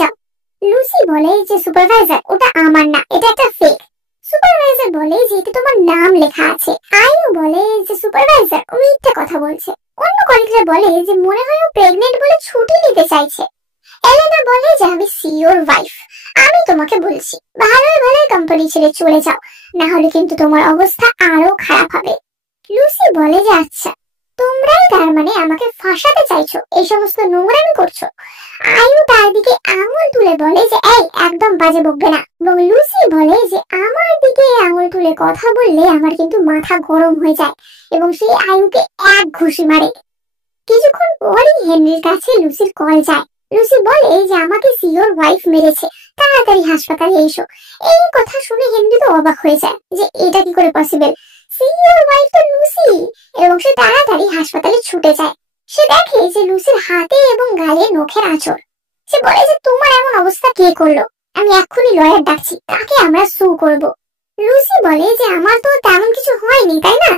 যাও। লুসি বলে যে সুপারভাইজার ওটা আমার না, এটা একটা ফেক। সুপারভাইজার বলে যে এটা তোমার নাম লেখা আছে। আয়ু বলে যে সুপারভাইজার ও মিথ্যে কথা বলছে। অন্য কলিগরা বলে যে মনে হয় ও প্রেগনেন্ট বলে ছুটি নিতে চাইছে। এলেনা বলে যে আমি সিইওর ওয়াইফ, আমি তোমাকে বলছি ভালোই ভালোই কোম্পানি ছেড়ে চলে যাও, না হলে কিন্তু তোমার অবস্থা আরো খারাপ হবে। লুসি বলে যে আচ্ছা, তোমরাই তার মানে আমাকে ফাঁসাতে চাইছো, এই সমস্ত নোংরামি করছো। আয়ু তার দিকে আঙুল তুলে বলে যে এই একদম বাজে বকবে না, এবং লুসি বলে যে আমার দিকে আঙুল তুলে কথা বললে আমার কিন্তু মাথা গরম হয়ে যায়, এবং সে আয়ুকে এক ঘুষি মারে। কিছুক্ষণ পরই হেনরির কাছে লুসির কল যায়। লুসি বলে যে আমাকে সিওর ওয়াইফ মেরেছে, তাড়াতাড়ি হাসপাতালে এসো। এই কথা শুনে হেনরি তো অবাক হয়ে যায় যে এটা কি করে পসিবল, সিওর ওয়াইফ তো লুসি, এবং সে তাড়াতাড়ি হাসপাতালে ছুটে যায়। সে দেখে যে লুসির হাতে এবং গালে নখের আঁচড়। সে বলে যে তোমার এমন অবস্থা কে করলো, আমি এক্ষুনি লয়ার ডাকছি, তাকে আমরা সু করব। লুসি বলে যে আমার তো তেমন কিছু হয়নি, তাই না?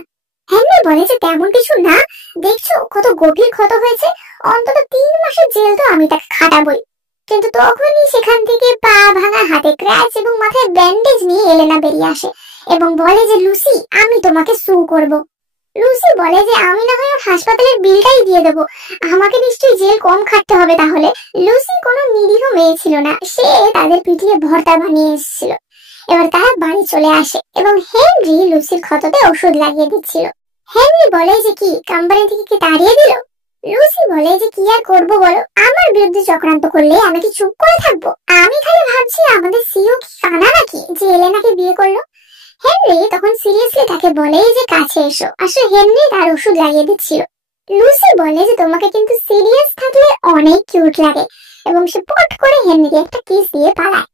হেনরি বলে যে তেমন কিছু না, দেখছো কত গভীর ক্ষত হয়েছে, অন্তত 3 মাসের জেল তো আমি তাকে খাটাবই। কিন্তু তখনই সেখান থেকে পা ভাঙা, হাতে ক্র্যাচ এবং মাথায় ব্যান্ডেজ নিয়ে এলেনা বেরিয়ে আসে এবং বলে যে লুসি আমি তোমাকে সু করব। লুসি বলে যে আমি না হয় হাসপাতালের বিলটাই দিয়ে দেবো, আমাকে নিশ্চয়ই জেল কম খাটতে হবে তাহলে। লুসি কোনো নিরীহ মেয়ে ছিল না, সে তাদের পিটিয়ে ভর্তা বানিয়ে এসেছিল। এবার তারা বাড়ি চলে আসে এবং হেনরি লুসির ক্ষততে ওষুধ লাগিয়ে দিচ্ছিল। হেনরি বলে যে কি কোম্পানি থেকে কি তাড়িয়ে দিল? লুসি বলে যে কি আর করবো বলো, আমার বিরুদ্ধে চক্রান্ত করলে আমি কি চুপ করে থাকবো? আমি খালি ভাবছি আমাদের সিও কি কানা নাকি যে এলেনাকে বিয়ে করলো। হেনরি তখন সিরিয়াসলি তাকে বলে যে কাছে এসো। আসলে হেনরি তার ওষুধ লাগিয়ে দিচ্ছিল। লুসি বলে যে তোমাকে কিন্তু সিরিয়াস থাকলে অনেক কিউট লাগে, এবং সে পট করে হেনরিকে একটা কিস দিয়ে পালায়।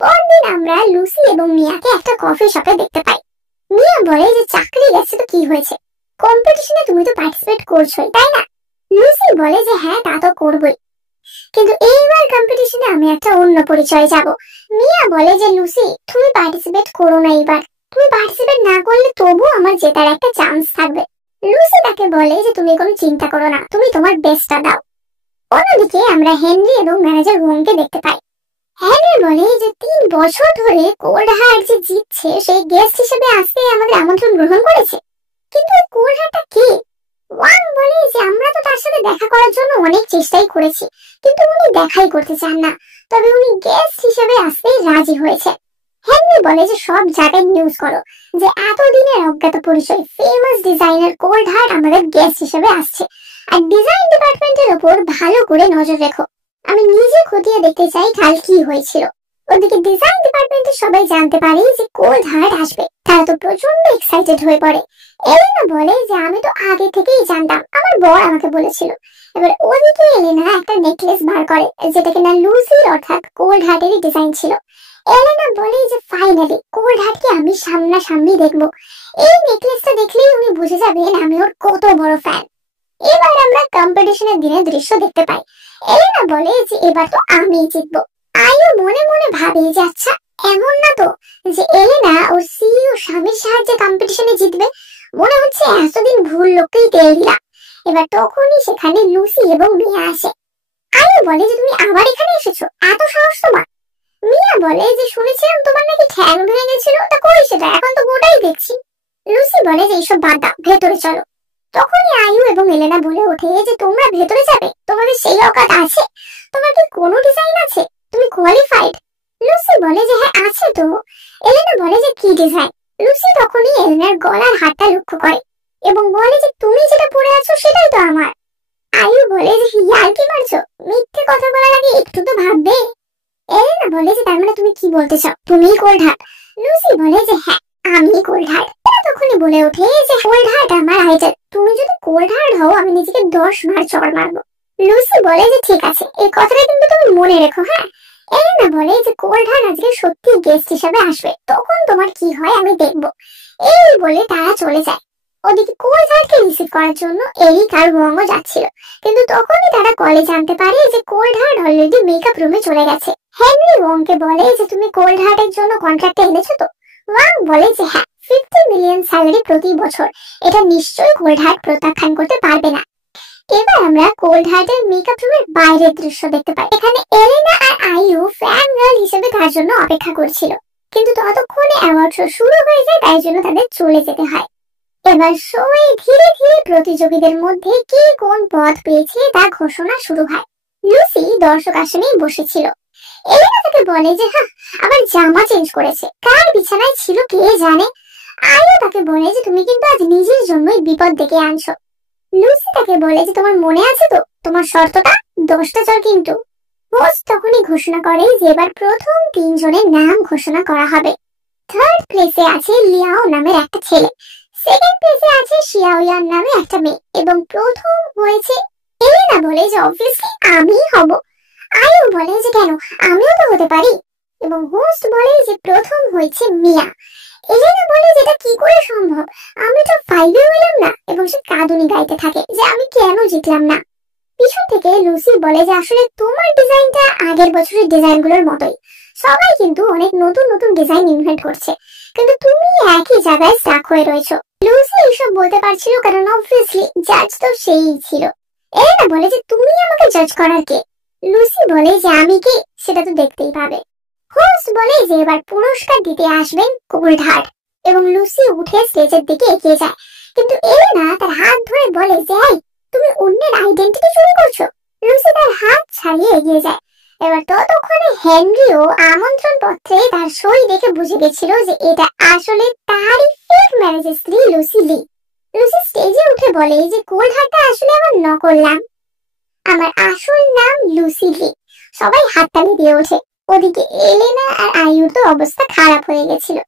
পরদিন আমরা লুসি এবং মিয়াকে একটা কফি শপে দেখতে পাই। মিয়া বলে যে চাকরি গেছে তো কি হয়েছে, কম্পিটিশনে তুমি তো পার্টিসিপেট করছোই তাই না? লুসি বলে যে হ্যাঁ তা তো করবোই, কিন্তু এইবার কম্পিটিশনে আমি একটা অন্য পরিচয়ে যাব। মিয়া বলে যে লুসি তুমি পার্টিসিপেট করো না, এইবার তুমি পার্টিসিপেট না করলে তবু আমার জেতার একটা চান্স থাকবে। লুসি তাকে বলে যে তুমি কোনো চিন্তা করো না, তুমি তোমার বেস্টটা দাও। অন্যদিকে আমরা হেনরি এবং ম্যানেজার ওংকে দেখতে পাই। হেনরি বলে যে 3 বছর ধরে কোল্ড হার্ট যে জিতছে সেই গেস্ট হিসেবে আসতে আমাদের আমন্ত্রণ গ্রহণ করেছে, কিন্তু এই কোল্ড হার্টটা কে? ওয়াং বলে যে আমরা তো তার সাথে দেখা করার জন্য অনেক চেষ্টাই করেছি, কিন্তু উনি দেখাই করতে চান না, তবে উনি গেস্ট হিসেবে আসতে রাজি হয়েছে। হেনরি বলে যে সব জায়গায় নিউজ করো যে এতদিনের অজ্ঞাত পরিচয় ফেমাস ডিজাইনার কোল্ড হার্ট আমাদের গেস্ট হিসেবে আসছে, আর ডিজাইন ডিপার্টমেন্টের উপর ভালো করে নজর রেখো। আমি নিজে খতিয়ে দেখতে চাই কাল কি হয়েছিল। ওদিকে ডিজাইন ডিপার্টমেন্টের সবাই জানতে পারে যে কোল্ড হার্ট আসবে, তারা তো প্রচন্ড এক্সাইটেড হয়ে পড়ে। এলেনা বলে যে আমি তো আগে থেকেই জানতাম, আমার বর আমাকে বলেছিল। এবার ওদিকে এলেনা একটা নেকলেস বার করে যেটা কিনা লুসির অর্থাৎ কোল্ড হার্টেরই ডিজাইন ছিল। এলেনা বলে যে ফাইনালি কোল্ড হার্টকে আমি সামনাসামনি দেখবো, এই নেকলেসটা দেখলেই উনি বুঝে যাবেন আমি ওর কত বড় ফ্যান। এবার আমরা কম্পিটিশনের দিনের দৃশ্য দেখতে পাই। এলেনা বলে যে এবার তো আমি জিতবো। আয়ু মনে মনে ভাবে যে আচ্ছা এমন না তো যে এলেনা ওর সিইও স্বামীর সাহায্যে কম্পিটিশনে জিতবে, মনে হচ্ছে এতদিন ভুল লোককেই তেল দিলাম। এবার তখনই সেখানে লুসি এবং মিয়া আসে। আয়ু বলে যে তুমি আবার এখানে এসেছো, এত সাহস তোমার? মিয়া বলে যে শুনেছিলাম তোমার নাকি ঠ্যাং ভেঙে গেছিল, তা কই সেটা, এখন তো গোটাই দেখছি। লুসি বলে যে এইসব বাদ দাও, ভেতরে চলো। তখনই আয়ু এবং এলেনা বলে ওঠে যে তোমরা ভেতরে যাবে, তোমাদের সেই অকাত আছে? তোমার কি কোনো ডিজাইন আছে, তুমি কোয়ালিফাইড? লুসি বলে যে হ্যাঁ আছে তো। এলেনা বলে যে কি ডিজাইন? লুসি তখনই এলেনার গলার হারটা লক্ষ্য করে এবং বলে যে তুমি যেটা পরে আছো সেটাই তো আমার। আয়ু বলে যে ইয়ার কি মারছো, মিথ্যে কথা বলার আগে একটু তো ভাববে। এলেনা বলে যে তার মানে তুমি কি বলতে চাও তুমিই কোল্ড হার্ট? লুসি বলে যে হ্যাঁ আমি কোল্ড হার্ট। তখনই বলে ওঠে যে কোল্ড হার্ট আমার আইডল, তুমি যদি কোল্ড হার্ট হও আমি নিজেকে 10 বার চড় মারবো। লুসি বলে যে ঠিক আছে, এই কথাটা কিন্তু তুমি মনে রেখো। হ্যাঁ। এলেনা বলে যে কোল্ড হার্ট আজকে সত্যি গেস্ট হিসেবে আসবে, তখন তোমার কি হয় আমি দেখবো। এই বলে তারা চলে যায়। ওদিকে কোল্ড হার্টকে রিসিভ করার জন্য এরিক আর ওয়াংও যাচ্ছিল, কিন্তু তখনই তারা কলে জানতে পারে যে কোল্ড হার্ট অলরেডি মেকআপ রুমে চলে গেছে। হেনরি ওয়াংকে বলে যে তুমি কোল্ড হার্টের জন্য কন্ট্রাক্টে এনেছো তো? ওয়াং বলে যে হ্যাঁ, 50 মিলিয়ন স্যালারি প্রতি বছর, এটা নিশ্চয়ই কোল্ড হার্ট প্রত্যাখ্যান করতে পারবে না। এবার আমরা কোল্ড হার্টের মেকআপ রুমের বাইরের দৃশ্য দেখতে পাই। এখানে এলেনা আর আইউ হিসেবে তার জন্য অপেক্ষা করছিল, কিন্তু ততক্ষণে অ্যাওয়ার্ড শো শুরু হয়ে যায়, তাই জন্য তাদের চলে যেতে হয়। এবার শোয়ে ধীরে ধীরে প্রতিযোগীদের মধ্যে কে কোন পদ পেয়েছে তা ঘোষণা শুরু হয়। লুসি দর্শক আসনেই বসেছিল। এলেনা তাকে বলে যে হ্যাঁ, আবার জামা চেঞ্জ করেছে, কার বিছানায় ছিল কে জানে। আয়ু তাকে বলে যে তুমি কিন্তু আজ নিজের জন্যই বিপদ ডেকে আনছো। লুসি তাকে বলে যে তোমার মনে আছে তো তোমার শর্তটা, 10টা চল কিন্তু। হোস্ট তখনই ঘোষণা করে যে এবার প্রথম 3 জনের নাম ঘোষণা করা হবে। থার্ড প্লেসে আছে লিয়াও নামের একটা ছেলে, সেকেন্ড প্লেসে আছে শিয়াওয়ান নামে একটা মেয়ে, এবং প্রথম হয়েছে। এলেনা বলে যে অবভিয়াসলি আমিই হব। আয়ু বলে যে কেন, আমিও তো হতে পারি। এবং হোস্ট বলে যে প্রথম হয়েছে মিয়া। এলেনা বলে যে এটা কি করে সম্ভব, আমি তো 5-এ হলাম না, এবং সে কাঁদুনি গাইতে থাকে যে আমি কেন জিতলাম না। পিছন থেকে লুসি বলে যে আসলে তোমার ডিজাইনটা আগের বছরের ডিজাইনগুলোর মতোই, সবাই কিন্তু অনেক নতুন নতুন ডিজাইন ইনভেন্ট করছে, কিন্তু তুমি একই জায়গায় স্টাক হয়ে রয়েছো। লুসি এসব বলতে পারছিল কারণ অবভিয়াসলি জাজ তো সেই ছিল। এলেনা বলে যে তুমি আমাকে জাজ করার কে। লুসি বলে যে আমি কি সেটা তো দেখতেই পাবে। হোস্ট বলে যে এবার পুরস্কার দিতে আসবেন কোল্ডহার্ট, এবং লুসি উঠে স্টেজের দিকে এগিয়ে যায়, কিন্তু এলেনা তার হাত ধরে বলে যে এই তুমি অন্যের আইডেন্টিটি চুরি করছো। লুসি তার হাত ছাড়িয়ে এগিয়ে যায়। এবার ততক্ষণে হেনরিও আমন্ত্রণ পত্রে তার সই দেখে বুঝে গেছিল যে এটা আসলে তারই ফেক ম্যারেজের স্ত্রী লুসি লি। লুসি স্টেজে উঠে বলে যে কোল্ডহার্টটা আসলে আমার নকল নাম, আমার আসল নাম লুসি লি। সবাই হাততালি দিয়ে ওঠে। ওদিকে এলেনা আর আয়ুর তো অবস্থা খারাপ হয়ে গেছিল।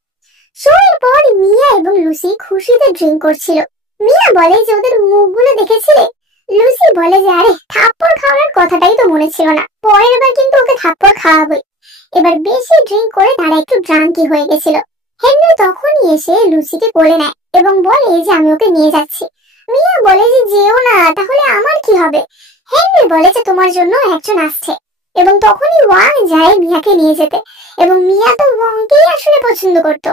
শোয়ের পর মিয়া এবং লুসি খুশিতে ড্রিঙ্ক করছিল। মিয়া বলে যে ওদের মুখগুলো দেখেছিলে। লুসি বলে যে আরে থাপ্পড় খাওয়ার কথাটাই তো মনে ছিল না, পরের বার কিন্তু ওকে থাপ্পড় খাওয়াবই। এবার বেশি ড্রিঙ্ক করে তারা একটু ড্রাঙ্কি হয়ে গেছিল। হেনরি তখনই এসে লুসিকে কোলে নেয় এবং বলে যে আমি ওকে নিয়ে যাচ্ছি। মিয়া বলে যে যেও না, তাহলে আমার কি হবে। হেনরি বলে যে তোমার জন্য একজন আসছে, এবং তখনই ওয়াং যায় মিয়াকে নিয়ে যেতে, এবং মিয়া তো ওয়াংকেই আসলে পছন্দ করতো।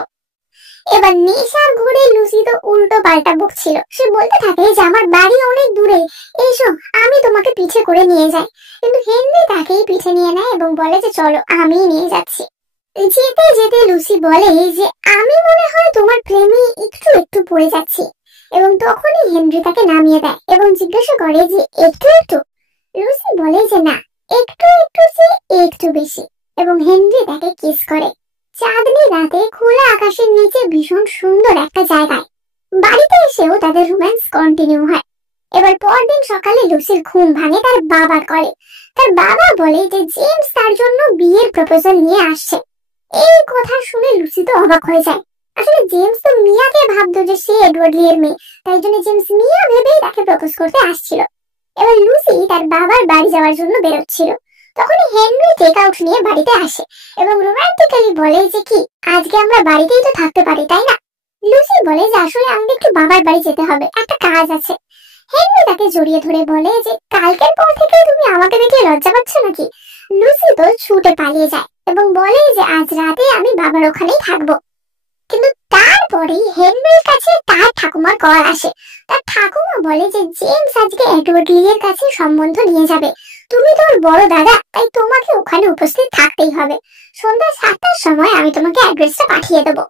এবার নেশার ঘুরে লুসি তো উল্টো পাল্টা বকছিল। সে বলতে থাকে যে আমার বাড়ি অনেক দূরে, এসো আমি তোমাকে পিঠে করে নিয়ে যাই। কিন্তু হেনরি তাকেই পিঠে নিয়ে নেয় এবং বলে যে চলো আমিই নিয়ে যাচ্ছি। যেতে যেতে লুসি বলে যে আমি মনে হয় তোমার প্রেমে একটু একটু পড়ে যাচ্ছি, এবং তখনই হেনরি তাকে নামিয়ে দেয় এবং জিজ্ঞাসা করে যে একটু একটু। লুসি বলে যে না, একটু একটু চেয়ে একটু বেশি, এবং হেনরি তাকে কিস করে। চাঁদনি রাতে খোলা আকাশের নিচে ভীষণ সুন্দর একটা জায়গায়। বাড়িতে এসেও তাদের রোম্যান্স কন্টিনিউ হয়। এবার পরদিন সকালে লুসির ঘুম ভাঙে তার বাবার কলে। তার বাবা বলে যে জেমস তার জন্য বিয়ের প্রপোজাল নিয়ে আসছে। এই কথা শুনে লুসি তো অবাক হয়ে যায়। আসলে জেমস তো মিয়াকে ভাবতো যে সে এডওয়ার্ড লির মেয়ে, তাই জন্য জেমস মিয়া ভেবেই তাকে প্রপোজ করতে আসছিল। এবার লুসি তার বাবার বাড়ি যাওয়ার জন্য বেরোচ্ছিল। তখনই হেনরি টেক আউট নিয়ে বাড়িতে আসে এবং রোমান্টিক্যালি বলে যে কি আজকে আমরা বাড়িতেই তো থাকতে পারি তাই না। লুসি বলে যে আসলে আমাকে একটু বাবার বাড়ি যেতে হবে, একটা কাজ আছে। হেনরি তাকে জড়িয়ে ধরে বলে যে কালকের পর থেকে তুমি আমাকে দেখে লজ্জা পাচ্ছ নাকি। লুসি তো ছুটে পালিয়ে যায় এবং বলে যে আজ রাতে আমি বাবার ওখানেই থাকবো। কিন্তু তারপরেই হেনরির কাছে তার ঠাকুমার কল আসে। তার ঠাকুমা বলে যে জেমস আজকে এডওয়ার্ড লি এর কাছে সম্বন্ধ নিয়ে যাবে, তুমি তোর বড় দাদা, তাই তোমাকে ওখানে উপস্থিত থাকতেই হবে। সন্ধ্যা 7টার সময় আমি তোমাকে অ্যাড্রেসটা পাঠিয়ে দেবো।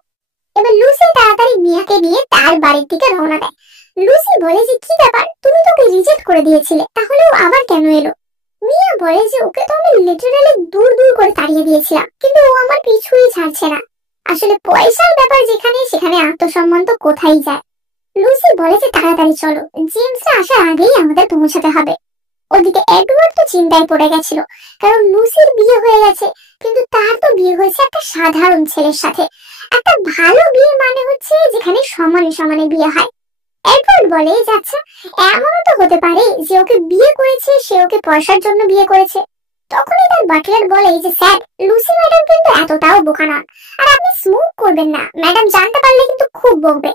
এবার লুসি তাড়াতাড়ি মিয়াকে নিয়ে তার বাড়ির দিকে রওনা দেয়। লুসি বলে যে কি ব্যাপার, তুমি তোকে রিজেক্ট করে দিয়েছিলে, তাহলে ও আবার কেন এলো। মিয়া বলে যে ওকে তো আমি লিটারালি দূর দূর করে তাড়িয়ে দিয়েছিলাম, কিন্তু ও আমার পিছুই ছাড়ছে না। আসলে পয়সার ব্যাপার যেখানে, সেখানে আত্মসম্মান তো কোথায় যায়। লুসি বলে যে তাড়াতাড়ি চলো, জেমসরা আসার আগেই আমাদের পৌঁছাতে হবে। ওদিকে এডওয়ার্ড তো চিন্তায় পড়ে গেছিল, কারণ লুসির বিয়ে হয়ে গেছে, কিন্তু তার তো বিয়ে হয়েছে একটা সাধারণ ছেলের সাথে। একটা ভালো বিয়ে মানে হচ্ছে যেখানে সমানে সমানে বিয়ে হয়। এডওয়ার্ড বলে যে আচ্ছা, এমনও তো হতে পারে যে ওকে বিয়ে করেছে সে ওকে পয়সার জন্য বিয়ে করেছে। তখনই তার বাটলার বলে যে স্যার, লুসি ম্যাডাম কিন্তু এতটাও বোকা নন, আর আপনি স্মোক করবেন না, ম্যাডাম জানতে পারলে কিন্তু খুব বকবে।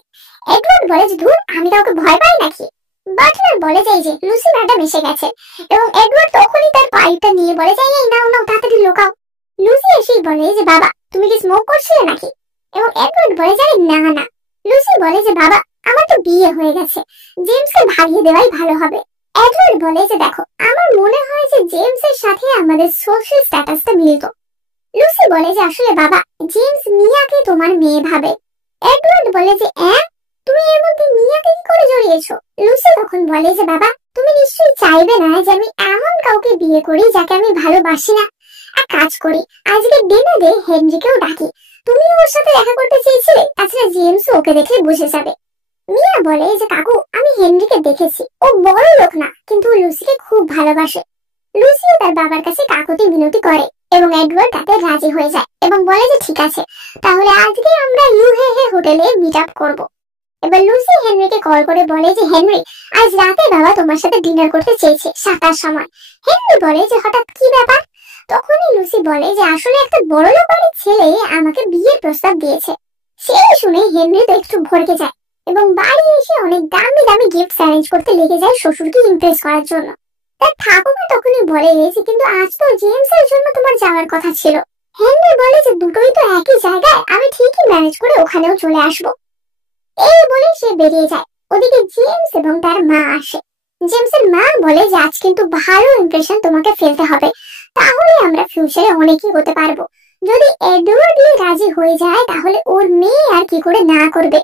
এডওয়ার্ড বলে যে ধুর, আমি কাউকে ভয় পাই নাকি। বাটলার বলে যে লুসি ম্যাডাম এসে গেছে, এবং এডওয়ার্ড তখনই তার পাইপটা নিয়ে বলে যে এই নাও নাও, তাড়াতাড়ি লোকাও। লুসি এসেই বলে যে বাবা, তুমি কি স্মোক করছিলে নাকি। এবং এডওয়ার্ড বলে যে না না। লুসি বলে যে বাবা, আমার তো বিয়ে হয়ে গেছে, জেমসকে ভাগিয়ে দেওয়াই ভালো হবে। এডওয়ার্ড বলে যে দেখো, আমার মনে হয় যে জেমসের সাথে আমাদের সোশ্যাল স্ট্যাটাসটা মিলত। লুসি বলে যে আসলে বাবা, জেমস মিয়াকে তোমার মেয়ে ভাবে। এডওয়ার্ড বলে যে তুমি এর মধ্যে মিয়াকে কি করে জড়িয়েছো? লুসি তখন বলে যে বাবা, তুমি নিশ্চয়ই চাইবে না যে আমি এমন কাউকে বিয়ে করি যাকে আমি ভালোবাসি না। এক কাজ করি, আজকে ডিনারে হেনরিকেও ডাকি। তুমি ওর সাথে দেখা করতে চেয়েছিলে, তাছাড়া জেমস ওকে দেখে বুঝে যাবে। মিয়া বলে যে কাকু, আমি হেনরিকে দেখেছি, ও বড় লোক না, কিন্তু ও লুসিকে খুব ভালোবাসে। লুসিও তার বাবার কাছে কাকুতি মিনতি করে এবং এডওয়ার্ড তাতে রাজি হয়ে যায় এবং বলে যে ঠিক আছে, তাহলে আজকে আমরা ইউহে হোটেলে মিট আপ করবো। এবার লুসি হেনরিকে কল করে বলে যে হেনরি, আজ রাতে বাবা তোমার সাথে ডিনার করতে চেয়েছে 7টার সময়। হেনরি বলে যে হঠাৎ কি ব্যাপার? তখনই লুসি বলে যে আসলে একটা বড় লোক বাড়ির ছেলে আমাকে বিয়ের প্রস্তাব দিয়েছে। সেই শুনে হেনরি তো একটু ভড়কে যায় এবং বাড়ি এসে অনেক দামি দামি গিফট অ্যারেঞ্জ করতে লেগে যায় শ্বশুরকে ইমপ্রেস করার জন্য। তার ঠাকুমা তখনই বলে যে কিন্তু আজ তো জেমসের জন্য তোমার যাওয়ার কথা ছিল। হেনরি বলে যে দুটোই তো একই জায়গায়, আমি ঠিকই ম্যানেজ করে ওখানেও চলে আসবো। এই বলে সে বেরিয়ে যায়। ওদিকে জেমস এবং তার মা আসে। জেমসের মা বলে যে আজ কিন্তু ভালো ইমপ্রেশন তোমাকে ফেলতে হবে, তাহলে আমরা ফিউচারে অনেক এগোতে পারবো। যদি এডওয়ার্ড রাজি হয়ে যায় তাহলে ওর মেয়ে আর কি করে না করবে।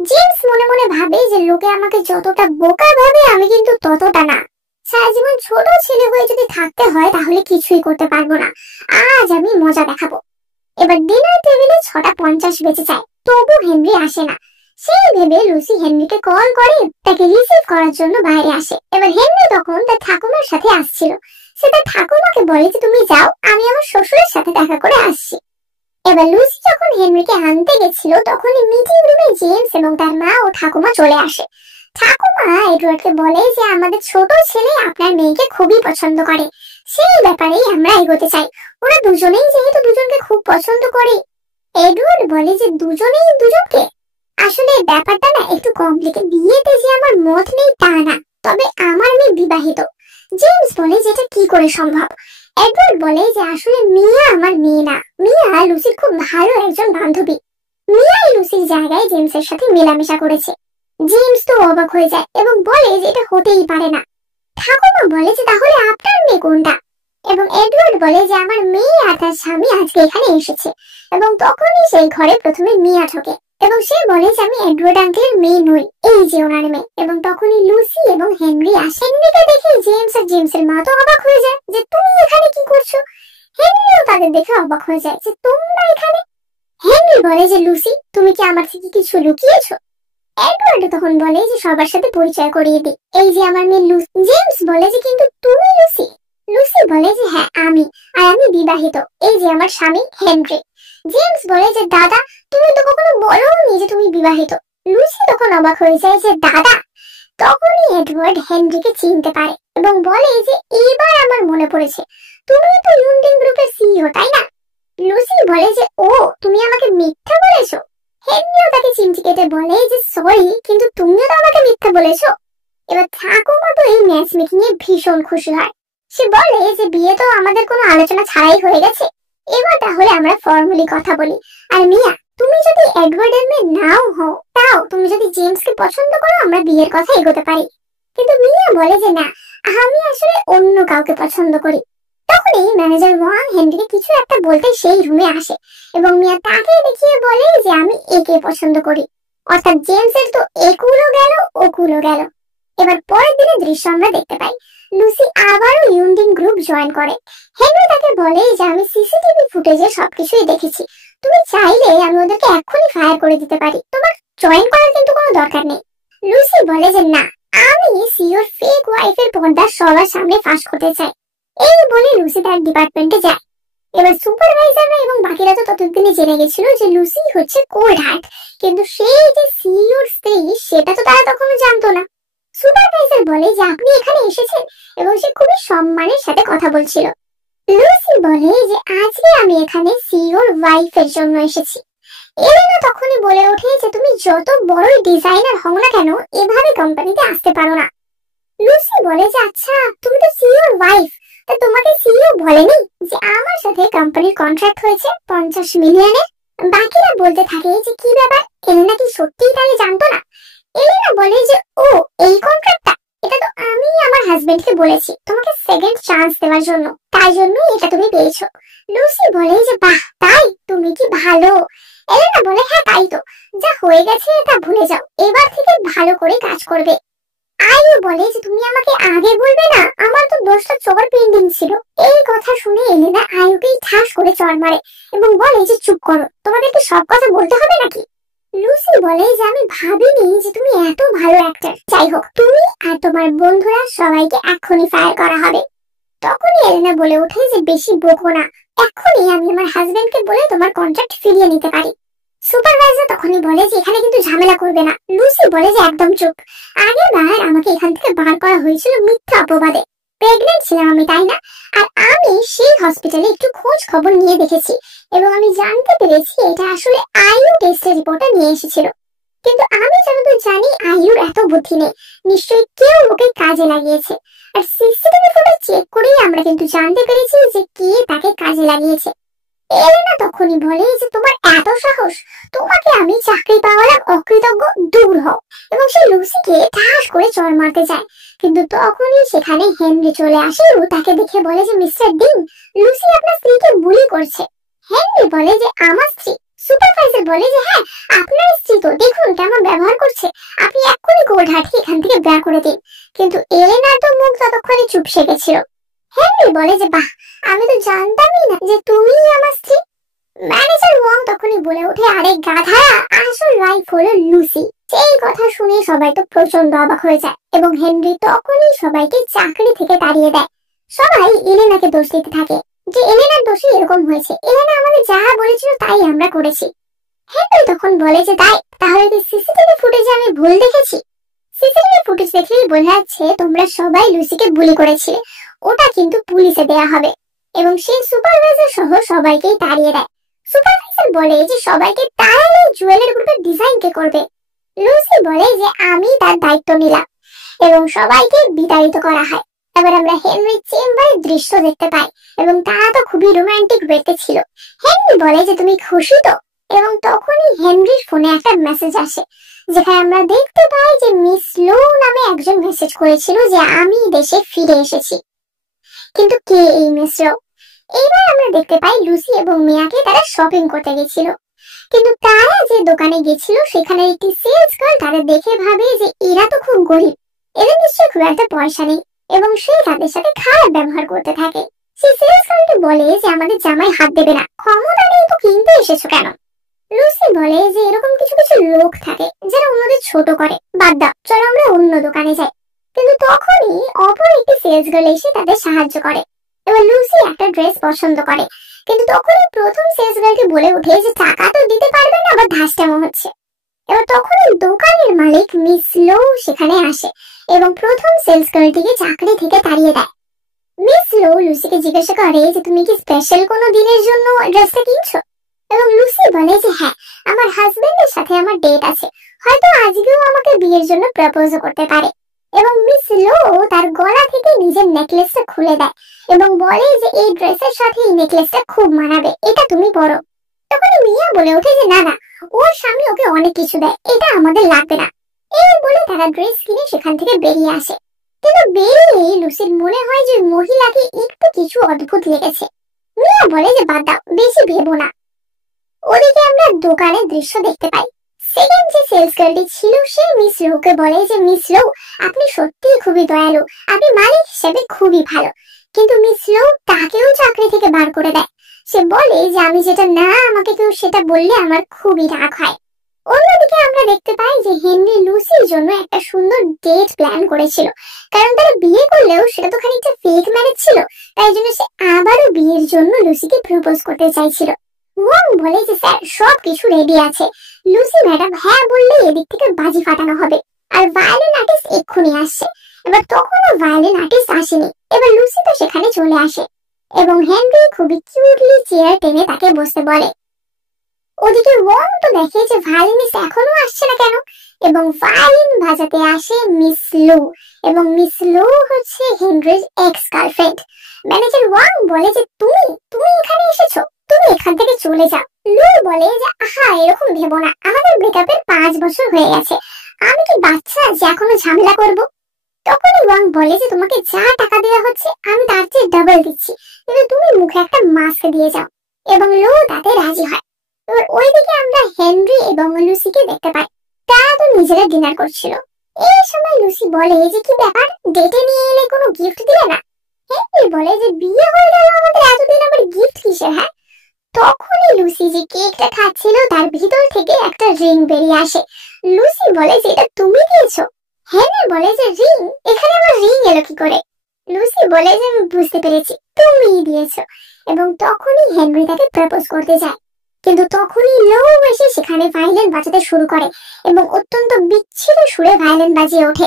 জেমস মনে মনে ভাবে যে লোকে আমাকে যতটা বোকা ভাবে আমি কিন্তু ততটা না। সারা জীবন ছোট ছেলে হয়ে যদি থাকতে হয় তাহলে কিছুই করতে পারবো না। আজ আমি মজা দেখাবো। এবার ডিনার টেবিলে 6:50 বেজে যায়, তবু হেনরি আসে না। সেই ভেবে লুসি হেনরিকে কল করে তাকে রিসিভ করার জন্য বাইরে আসে। এবার হেনরি তখন তার ঠাকুমার সাথে আসছিল। সে তার ঠাকুমাকে বলে যে তুমি যাও, আমি আমার শ্বশুরের সাথে দেখা করে আসছি। এবার লুসি যখন হেনরিকে আনতে গেছিল তখনই মিটিং রুমে জেমস এবং তার মা ও ঠাকুমা চলে আসে। ঠাকুমা এডওয়ার্ডকে বলে যে আমাদের ছোট ছেলে আপনার মেয়েকে খুবই পছন্দ করে, সেই ব্যাপারেই আমরা এগোতে চাই। ওরা দুজনেই যেহেতু দুজনকে খুব পছন্দ করে। এডওয়ার্ড বলে যে দুজনেই দুজনকে? আসলে ব্যাপারটা না একটু কমপ্লিকেটেড। বিয়েতে যে আমার মত নেই তা না, তবে আমার মেয়ে বিবাহিত। জেমস বলে যে এটা কি করে সম্ভব? এডওয়ার্ড বলে যে আসলে মিয়া আমার মেয়ে না, মিয়া লুসির খুব ভালো একজন বান্ধবী। মিয়াই লুসির জায়গায় জেমসের সাথে মেলামেশা করেছে। জেমস তো অবাক হয়ে যায় এবং বলে যে এটা হতেই পারে না। ঠাকুমা বলে যে তাহলে আপনার মেয়ে কোনটা? এবং এডওয়ার্ড বলে যে আমার মেয়ে আর তার স্বামী আজকে এখানে এসেছে। এবং তখনই সেই ঘরে প্রথমে মিয়া ঢোকে এবং সে বলে যে আমি এডওয়ার্ড আঙ্কেলের মেয়ে নই, এই যে ওনার মেয়ে। এবং তখনই লুসি এবং হেনরি আসে। হেনরিকে দেখে জেমস আর জেমসের মা তো অবাক হয়ে যায় যে তুমি এখানে কি করছো। হেনরিও তাদের দেখে অবাক হয়ে যায় যে তোমরা এখানে। হেনরি বলে যে লুসি, তুমি কি আমার থেকে কিছু লুকিয়েছো? এডওয়ার্ড তখন বলে যে সবার সাথে পরিচয় করিয়ে দিই, এই যে আমার মেয়ে লুসি। জেমস বলে যে কিন্তু তুমি লুসি? লুসি বলে যে হ্যাঁ আমি, আর আমি বিবাহিত, এই যে আমার স্বামী হেনরি। জেমস বলে যে দাদা, তুমি তো কখনো বলোনি যে তুমি বিবাহিত। লুসি তখন অবাক হয়ে যায় যে দাদা। তখনই এডওয়ার্ড হেনরিকে চিনতে পারে এবং বলে যে এবার আমার মনে পড়েছে, তুমি তো ইউন্ডিং গ্রুপের সিইও তাই না? লুসি বলে যে ও, তুমি আমাকে মিথ্যা বলেছো। হেনরিও তাকে চিমটি কেটে বলে যে সরি, কিন্তু তুমিও তো আমাকে মিথ্যা বলেছো। এবার ঠাকুমা তো এই ম্যাচ মেকিং এ ভীষণ খুশি হয়। সে বলে যে বিয়ে তো আমাদের কোনো আলোচনা ছাড়াই হয়ে গেছে, এবার তাহলে আমরা ফর্মালি কথা বলি। আর মিয়া, তুমি যদি এডওয়ার্ডের মেয়ে নাও হও, তাও তুমি যদি জেমসকে পছন্দ করো আমরা বিয়ের কথা এগোতে পারি। কিন্তু মিয়া বলে যে না, আমি আসলে অন্য কাউকে পছন্দ করি। তখনই ম্যানেজার ওয়াং হেনরিকে কিছু একটা বলতে সেই রুমে আসে এবং মিয়া তাকে দেখিয়ে বলে যে আমি একে পছন্দ করি। অর্থাৎ জেমসের তো একুলও গেল ওকুলও গেল। এবার পরের দিনের দৃশ্য আমরা দেখতে পাই, লুসি আবারও ইউন্ডিং গ্রুপ জয়েন করে। হেনরি তাকে বলে যে আমি সিসিটিভি ফুটেজে সবকিছুই দেখেছি, তুমি চাইলে আমি ওদেরকে এক্ষুনি ফায়ার করে দিতে পারি, তোমার জয়েন করার কিন্তু কোনো দরকার নেই। লুসি বলে যে না, আমি সিওর ফেক ওয়াইফের পর্দা সবার সামনে ফাঁস করতে চাই। এই বলে লুসি তার ডিপার্টমেন্টে যায়। এবার সুপারভাইজাররা এবং বাকিরা তো ততদিনে জেনে গেছিল যে লুসি হচ্ছে কোল্ড হার্ট, কিন্তু সেই যে সিইওর স্ত্রী সেটা তো তারা তখনো জানতো না। সুপারভাইজার বলে যে আপনি এখানে এসেছেন এবং সে খুবই সম্মানের সাথে কথা বলছিল। লুসি বলে যে আজকে আমি এখানে সিইওর ওয়াইফের জন্য এসেছি। এলেনা তখনই বলে ওঠে যে তুমি যত বড় ডিজাইনার হও না কেন এভাবে কোম্পানিতে আসতে পারো না। লুসি বলে যে আচ্ছা, তুমি তো সিইওর ওয়াইফ, তা তোমাকে সিইও বলেনি যে আমার সাথে কোম্পানির কন্ট্রাক্ট হয়েছে 50 মিলিয়নের? বাকিরা বলতে থাকে যে কি ব্যাপার, এলেনা কি সত্যিই তাহলে জানতো না? এলেনা বলে যে ও এই কন্ট্রাক্টটা, এটা তো আমি আমার হাজবেন্ডকে বলেছি তোমাকে সেকেন্ড চান্স দেওয়ার জন্য, তাই জন্যই এটা তুমি পেয়েছো। লুসি বলে যে বাহ, তাই তুমি কি ভালো। এলেনা বলে হ্যাঁ তাই তো, যা হয়ে গেছে তা ভুলে যাও, এবার থেকে ভালো করে কাজ করবে। আয়ু বলে যে তুমি আমাকে আগে বলবে না, আমার তো 10টা চর পেন্ডিং ছিল। এই কথা শুনে এলেনা আয়ুকে ঠাস করে চর মারে এবং বলে যে চুপ করো, তোমাদেরকে সব কথা বলতে হবে নাকি। লুসি বলে যে আমি ভাবিনি যে তুমি এত ভালো অ্যাক্টর, যাই হোক তুমি আর তোমার বন্ধুরা সবাইকে এখনই ফায়ার করা হবে। তখনই এলেনা বলে ওঠে যে বেশি বকো না, এখনই আমি আমার হাজবেন্ডকে বলে তোমার কন্ট্রাক্ট ফিরিয়ে নিতে পারি। সুপারভাইজার তখনই বলে যে এখানে কিন্তু ঝামেলা করবে না। লুসি বলে যে একদম চুপ, আগেরবার আমাকে এখান থেকে বার করা হয়েছিল মিথ্যা অপবাদে, প্রেগনেন্ট ছিলাম আমি তাই না, আর আমি সেই হসপিটালে একটু খোঁজ খবর নিয়ে দেখেছি এবং আমি জানতে পেরেছি এটা আসলে আইইউ টেস্টের রিপোর্টটা নিয়ে এসেছিল। কিন্তু আমি যতদূর জানি আইইউর এত বুদ্ধি নেই, নিশ্চয়ই কেউ ওকে কাজে লাগিয়েছে। আর সিসিটিভি ফুটেজ চেক করেই আমরা কিন্তু জানতে পেরেছি যে কে তাকে কাজে লাগিয়েছে। এলেনা তখনই বলে যে তোমার এত সাহস, তোমাকে আমি চাকরি পাওয়ালাম অকৃতজ্ঞ, দূর হও। এবং সে লুসিকে ঠাস করে চড় মারতে যায়, কিন্তু তখনই সেখানে হেনরি চলে আসে ও তাকে দেখে বলে যে মিস্টার ডিন, লুসি আপনার স্ত্রীকে বুলি করছে। হেনরি বলে যে আমার স্ত্রী? সুপারভাইজার বলে যে হ্যাঁ আপনার স্ত্রী, তো দেখুন কেমন ব্যবহার করছে, আপনি এক্ষুনি কোর্ট হাঁটিয়ে এখান থেকে বের করে দিন। কিন্তু এলেনার তো মুখ ততক্ষণে চুপসে গেছিল। হেনরি বলে যে বাহ, আমি তো জানতামই না যে তুমিই আমার স্ত্রী। ম্যানেজার ওয়াং তখনই বলে ওঠে আরে গাধা, আসল ওয়াইফ হলো লুসি। সেই কথা শুনে সবাই তো প্রচন্ড অবাক হয়ে যায় এবং হেনরি তখনই সবাইকে চাকরি থেকে তাড়িয়ে দেয়। সবাই এলেনাকে দোষ দিতে থাকে যে এলেনার দোষে এরকম হয়েছে, এলেনা আমাদের যা বলেছিল তাই আমরা করেছি। হেনরি তখন বলে যে তাই তাহলে কি সিসিটিভি ফুটেজে আমি ভুল দেখেছি? সিসিটিভি ফুটেজ দেখলেই বোঝা যাচ্ছে তোমরা সবাই লুসিকে বুলি করেছিলে, ওটা কিন্তু পুলিশে দেয়া হবে। এবং সেই সুপারভাইজার সহ সবাইকেই তাড়িয়ে দেয়। সুপারভাইজার বলে যে সবাইকে তাড়ালে জুয়েলের গ্রুপের ডিজাইন কে করবে। লুসি বলে যে আমি তার দায়িত্ব নিলাম এবং সবাইকে বিতাড়িত করা হয়। এবার আমরা হেনরির চেম্বারের দৃশ্য দেখতে পাই এবং তা তো খুবই রোমান্টিক ওয়েতে ছিল। হেনরি বলে যে তুমি খুশি তো? এবং তখনই হেনরির ফোনে একটা মেসেজ আসে, যেখানে আমরা দেখতে পাই যে মিস লো নামে একজন মেসেজ করেছিল যে আমি দেশে ফিরে এসেছি। কিন্তু কে এই মিস লো? এইবার আমরা দেখতে পাই লুসি এবং মিয়াকে তারা শপিং করতে গেছিল, কিন্তু তারা যে দোকানে গেছিল সেখানে একটি সেলস গার্ল তাদের দেখে ভাবে যে এরা তো খুব গরিব, এদের নিশ্চয়ই খুব একটা পয়সা নেই এবং সে তাদের সাথে খারাপ ব্যবহার করতে থাকে। সেই সেলস গার্লটি বলে যে আমাদের জামাই হাত দেবে না, ক্ষমতা নেই তো কিনতে এসেছো কেন? লুসি বলে যে এরকম কিছু কিছু লোক থাকে যারা অন্যদের ছোট করে, বাদ দাও চলো আমরা অন্য দোকানে যাই। কিন্তু তখনই অপর একটি সেলস গার্ল এসে তাদের সাহায্য করে। এবার লুসি একটা ড্রেস পছন্দ করে, কিন্তু তখনই প্রথম সেলস গার্লকে বলে ওঠে যে টাকা তো দিতে পারবে না, আবার ধাসটামো হচ্ছে। এবার তখনই দোকানের মালিক মিস লো সেখানে আসে এবং প্রথম সেলস গার্লটিকে চাকরি থেকে তাড়িয়ে দেয়। মিস লো লুসিকে জিজ্ঞাসা করে যে তুমি কি স্পেশাল কোনো দিনের জন্য ড্রেসটা কিনছো? এবং লুসি বলে যে হ্যাঁ, আমার হাজবেন্ডের সাথে আমার ডেট আছে, হয়তো আজকেও আমাকে বিয়ের জন্য প্রপোজ করতে পারে। এবং মিস লো তার গলা থেকে নিজের নেকলেসটা খুলে দেয় এবং বলে যে এই ড্রেসের সাথে এই নেকলেসটা খুব মানাবে, এটা তুমি পরো। তখন মিয়া বলে ওঠে যে না না, ওর স্বামী ওকে অনেক কিছু দেয়, এটা আমাদের লাগবে না। এই বলে তারা ড্রেস কিনে সেখান থেকে বেরিয়ে আসে। কিন্তু বেরিয়ে লুসির মনে হয় যে মহিলাকে একটু কিছু অদ্ভুত লেগেছে। মিয়া বলে যে বাদ দাও, বেশি ভেবো না। ওদিকে আমরা দোকানের দৃশ্য দেখতে পাই। সেকেন্ড যে সেলস গার্লটি ছিল সে মিস লোকে বলে যে মিস লো, আপনি সত্যিই খুবই দয়ালু, আপনি মালিক হিসেবে খুবই ভালো। কিন্তু মিস লো তাকেও চাকরি থেকে বার করে দেয়। সে বলে যে আমি যেটা না আমাকে কেউ সেটা বললে আমার খুবই রাগ হয়। অন্যদিকে আমরা দেখতে পাই যে হেনরি লুসির জন্য একটা সুন্দর ডেট প্ল্যান করেছিল, কারণ তারা বিয়ে করলেও সেটা তো খানিকটা ফেক ম্যারেজ ছিল, তাই জন্য সে আবারও বিয়ের জন্য লুসিকে প্রপোজ করতে চাইছিল। ওয়াং বলে যে স্যার সবকিছু রেডি আছে, লুসি ম্যাডাম হ্যাঁ বললে এদিক থেকে বাজি ফাটানো হবে। আর ভায়োলিন আর্টিস্ট এক্ষুনি আসছে। এবার তখনও ভায়োলিন আর্টিস্ট আসেনি, এবার লুসি তো সেখানে চলে আসে এবং হেনরি খুবই কিউটলি চেয়ার টেনে তাকে বসতে বলে। ওদিকে ওয়াং তো দেখে যে ভায়োলিনিস্ট এখনো আসছে না কেন, এবং ভায়োলিন বাজাতে আসে মিস লো, এবং মিস লো হচ্ছে হেনরির এক্স গার্লফ্রেন্ড। ম্যানেজার ওয়াং বলে যে তুমি তুমি এখানে এসেছো, তুমি এখান থেকে চলে যাও। লু বলে যে আহা এরকম ভেবো না, আমাদের ব্রেকআপের 5 বছর হয়ে গেছে, আমি কি বাচ্চা যে এখনো ঝামেলা করব? তখনই ওয়াং বলে যে তোমাকে যা টাকা দেওয়া হচ্ছে আমি তার চেয়ে ডাবল দিচ্ছি, কিন্তু তুমি মুখে একটা মাস্ক দিয়ে যাও। এবং লো তাতে রাজি হয়। এবার ওইদিকে আমরা হেনরি এবং লুসিকে দেখতে পাই। তারা তো নিজেরা ডিনার করছিল। এই সময় লুসি বলে যে কি ব্যাপার, ডেটে নিয়ে এলে কোনো গিফট দিলে না? হেনরি বলে যে বিয়ে হয়ে গেল আমাদের, এতদিন আবার গিফট কিসের? হ্যাঁ। তখনই লুসি যে কেকটা খাচ্ছিল তার ভিতর থেকে একটা রিং বেরিয়ে আসে। লুসি বলে যে এটা তুমি দিয়েছো। হেনরি বলে যে রিং? এখানে আমার রিং এলো কি করে? লুসি বলে যে আমি বুঝতে পেরেছি, তুমিই দিয়েছো। এবং তখনই হেনরি তাকে প্রপোজ করতে যায়, কিন্তু তখনই লো এসে সেখানে ভায়োলিন বাজাতে শুরু করে এবং অত্যন্ত বিচ্ছিন্ন সুরে ভায়োলিন বাজিয়ে ওঠে।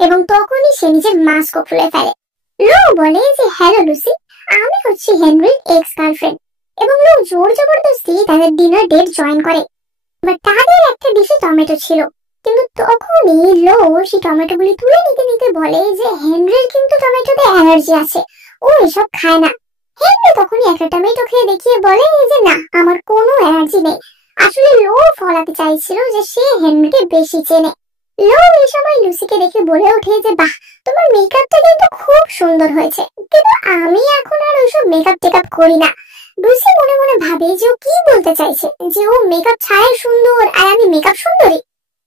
এবং তখনই সে নিজের মাস্কও খুলে ফেলে। লো বলে যে হ্যালো লুসি, আমি হচ্ছি হেনরির এক্স গার্লফ্রেন্ড। এবং লো জোর জবরদস্তি তাদের ডিনার ডেট জয়েন করে। এবার তাদের একটা ডিশে টমেটো ছিল, কিন্তু তখনই লো সেই টমেটোগুলি তুলে নিতে নিতে বলে যে হেনরির কিন্তু টমেটোতে অ্যালার্জি আছে, ও এসব খায় না। হেনরি তখনই একটা টমেটো খেয়ে দেখিয়ে বলে যে না, আমার কোনো অ্যালার্জি নেই। আসলে লো ফলাতে চাইছিল যে সে হেনরিকে বেশি চেনে। লো এই সময় লুসিকে দেখে বলে ওঠে যে বাহ, তোমার মেকআপটা কিন্তু খুব সুন্দর হয়েছে, কিন্তু আমি এখন আর ওইসব মেকআপ টেকআপ করি না। লুসি মনে মনে ভাবে যে ও কি বলতে চাইছে, যে ও মেকআপ ছাড়াই সুন্দর আর আমি মেকআপ সুন্দরী।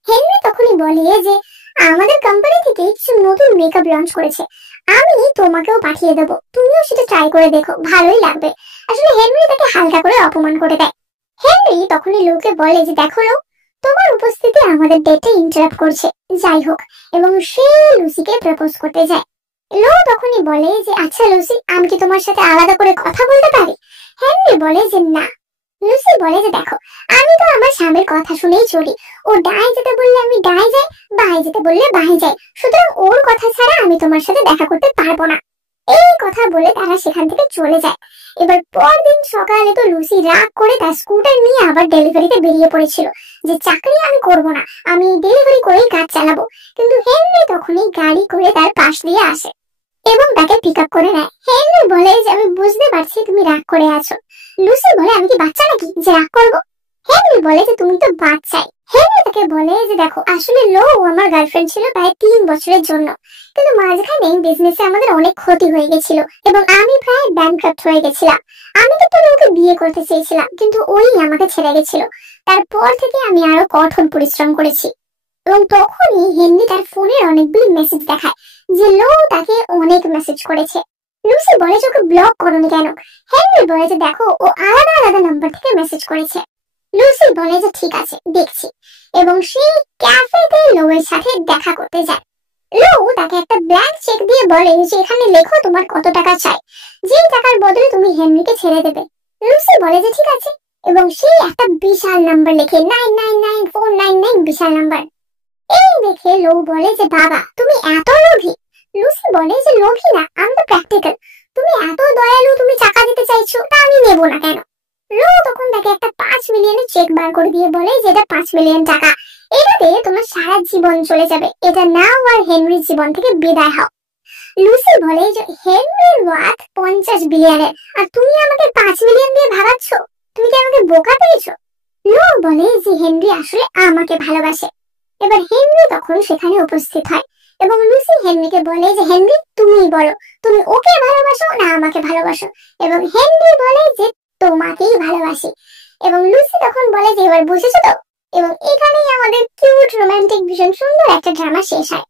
হেনরি তখনই বলে যে আমাদের কোম্পানি থেকে কিছু নতুন মেকআপ লঞ্চ করেছে, আমি তোমাকেও পাঠিয়ে দেবো, তুমিও সেটা ট্রাই করে দেখো, ভালোই লাগবে। আসলে হেনরি তাকে হালকা করে অপমান করে দেয়। হেনরি তখনই লোকে বলে যে দেখো লো, তোমার উপস্থিতি আমাদের ডেটে ইন্টারাপ্ট করছে, যাই হোক। এবং সে লুসিকে প্রপোজ করতে যায়। লো তখনই বলে যে আচ্ছা লুসি, আমি কি তোমার সাথে আলাদা করে কথা বলতে পারি? হেনরি বলে যে না। লুসি বলে যে দেখো, আমি তো আমার স্বামীর কথা শুনেই চলি, ও ডায়ে যেতে বললে আমি ডায়ে যাই, বায়ে যেতে বললে বায়ে যাই, সুতরাং ওর কথা ছাড়া আমি তোমার সাথে দেখা করতে পারবো না। এই কথা বলে তারা সেখান থেকে চলে যায়। এবার পরদিন সকালে তো লুসি রাগ করে তার স্কুটার নিয়ে আবার ডেলিভারিতে বেরিয়ে পড়েছিল, যে চাকরি আমি করব না, আমি ডেলিভারি করেই কাজ চালাবো। কিন্তু হেনরি তখনই গাড়ি করে তার পাশ দিয়ে আসে এবং তাকে পিক আপ করে নেয়। হেনরি বলে যে আমি বুঝতে পারছি তুমি রাগ করে আছো। লুসি বলে আমি কি বাচ্চা নাকি যে রাগ করবো? হেনরি বলে যে তুমি তো বাচ্চাই। হেনরি তাকে বলে যে দেখো, আসলে লো আমার গার্লফ্রেন্ড ছিল প্রায় 3 বছরের জন্য, কিন্তু মাঝখানে বিজনেসে আমাদের অনেক ক্ষতি হয়ে গেছিল এবং আমি প্রায় ব্যাংক্রাফট হয়ে গেছিলাম। আমি কিন্তু লোকে বিয়ে করতে চেয়েছিলাম, কিন্তু ওই আমাকে ছেড়ে গেছিল। তারপর থেকে আমি আরো কঠোর পরিশ্রম করেছি। এবং তখনই হেনরি তার ফোনের অনেকগুলি মেসেজ দেখায় যে লো তাকে অনেক মেসেজ করেছে। লুসি বলে যে ওকে ব্লক করোনি কেন? হেনরি বলে যে দেখো, ও আলাদা আলাদা নাম্বার থেকে মেসেজ করেছে। লুসি বলে যে ঠিক আছে, দেখছি। এবং সে ক্যাফেতে লো এর সাথে দেখা করতে যায়। লো তাকে একটা ব্ল্যাঙ্ক চেক দিয়ে বলে যে এখানে লেখো তোমার কত টাকা চাই, যে টাকার বদলে তুমি হেনরিকে ছেড়ে দেবে। লুসি বলে যে ঠিক আছে, এবং সে একটা বিশাল নাম্বার লেখে 999499, বিশাল নাম্বার। এই দেখে লো বলে যে বাবা, তুমি এত লোভী। লুসি বলে যে লোভী না, আমি তো প্র্যাকটিক্যাল। তুমি এত দয়ালু, তুমি টাকা দিতে চাইছো, তা আমি নেব না কেন? লো তখন তাকে একটা 5 মিলিয়নের চেক বার করে দিয়ে বলে যে এটা 5 মিলিয়ন টাকা, এটাতে তোমার সারা জীবন চলে যাবে, এটা নাও আর হেনরির জীবন থেকে বিদায় হও। লুসি বলে যে হেনরির ওয়ার্থ 50 বিলিয়নের, আর তুমি আমাকে 5 মিলিয়ন দিয়ে ভাগাচ্ছ, তুমি কি আমাকে বোকা পেয়েছো? লো বলে যে হেনরি আসলে আমাকে ভালোবাসে। এবার হেনরি তখন সেখানে উপস্থিত হয় এবং লুসি হেনরিকে বলে যে হেনরি, তুমিই বলো, তুমি ওকে ভালোবাসো না আমাকে ভালোবাসো? এবং হেনরি বলে যে তোমাকেই ভালোবাসি। এবং লুসি তখন বলে যে এবার বুঝেছো তো? এবং এখানেই আমাদের কিউট রোমান্টিক ভীষণ সুন্দর একটা ড্রামা শেষ হয়।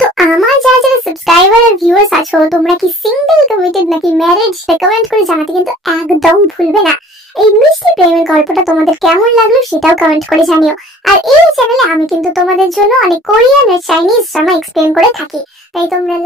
তো আমার যারা যারা সাবস্ক্রাইবার আর ভিউয়ার্স আছো, তোমরা কি সিঙ্গেল, কমিটেড নাকি ম্যারিড, সেটা কমেন্ট করে জানাতে কিন্তু একদম ভুলবে না। এই মিষ্টি প্রেমের গল্পটা তোমাদের কেমন লাগলো সেটাও কমেন্ট করে জানিও। আর এই চ্যানেলে আমি কিন্তু তোমাদের জন্য অনেক কোরিয়ান আর চাইনিজ ড্রামা এক্সপ্লেন করে থাকি, তাই তোমরা